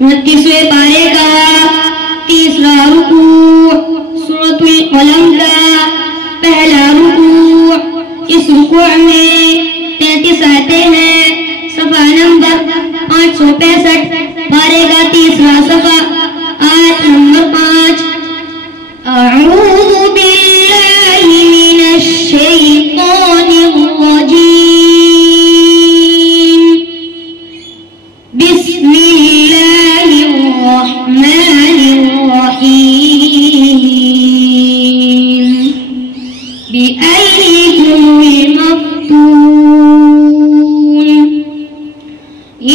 29वें पारे का तीसरा रुकू, सूरतुल कलम का पहला रुकू। इस रुकू में 33 आयतें हैं। सफा नंबर 565, पारे का तीसरा सफा, आयत नंबर 5। अऊज़ु बिल्लाहि मिनश शैतानिर रजीम। बिस्मिल्लाहिर रहमानिर रहीम। बिअय्यिकुमुल मफ्तून।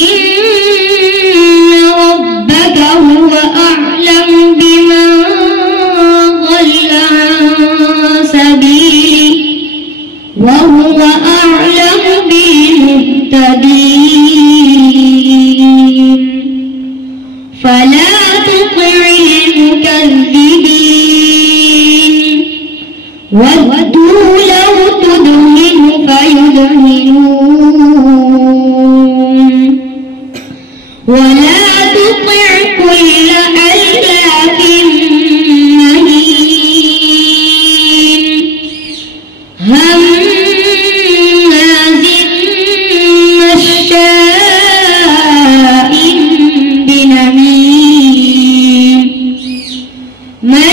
इन्ना रब्बका हुवा अअलमु बिमन ضل عن سبيله وهو أعلم بالمهتدين فلا تطع المكذبين ودوا لو تدهن فيدهنون ولا تطع كل حلاف مهين هماز مشاء بنميم مناع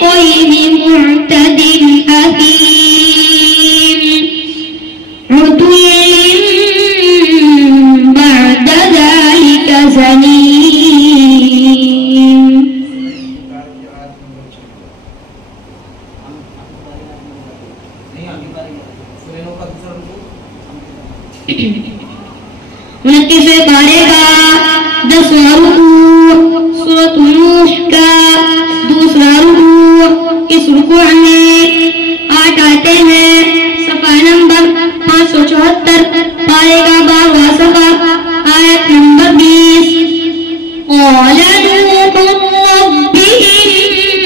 للخير معتد أثيم عتل بعد ذلك زنيم। उनतीसवें पारे का 10वां रुकू, सूरतुल नूह का दूसरा रुकू। इस रुकू में 8 आयतें हैं। सफा नंबर 574, पारे का 12वां सफा, आयत नंबर 20। قال نوح رب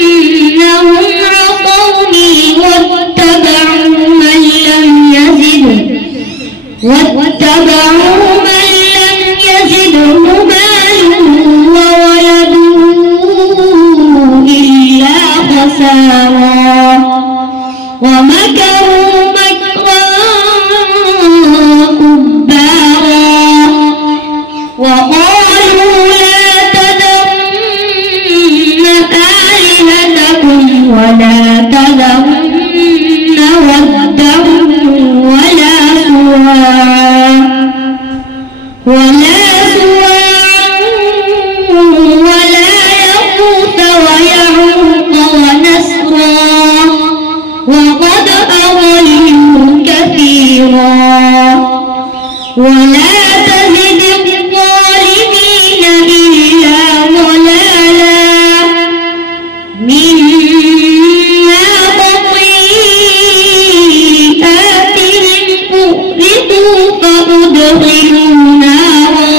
إنهم عصوني واتبعوا من لم يزده ماله وولده إلا خسارا ومكروا مكرا كبارا وقالوا لا تذرن آلهتكم ولا تذرن ودا ولا سواعا ولا يغوث ويعوق ونسرا وقد أضلوا كثيرا ولا تزد الظالمين إلا ضلالا مما خطيئاتهم أغرقوا فأدخلوا نارا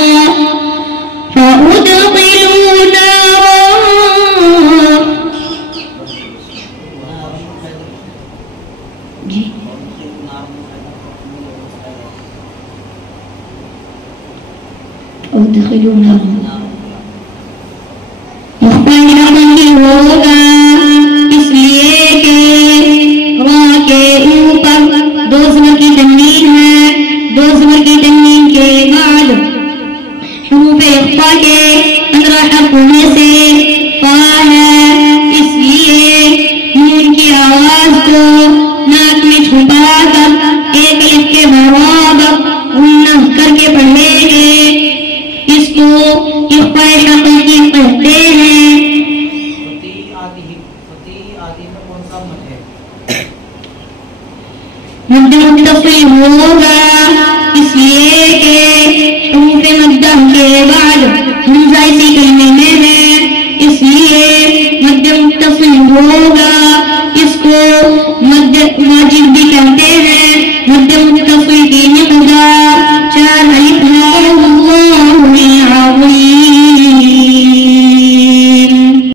होगा इसलिए कि रा के ऊपर 2 ज़बर की तन्वीन है। 2 ज़बर की तन्वीन के बाद हुरूफ इख्फा के 15 हर्फ होने से फा है, इसलिए नून की आवाज को नाक में छुपा कर एक अलिफ के बराबर गुन्ना करके पढ़ेंगे। इसको इख्फा हक़ीक़ी कहते हैं। मद्द मुत्तसिल होगा इसलिए कि हुरूफ मद्द के बाद हमजा इसी कलमे में है, इसलिए मद्द मुत्तसिल होगा। इसको मद्द वाजिब भी कहते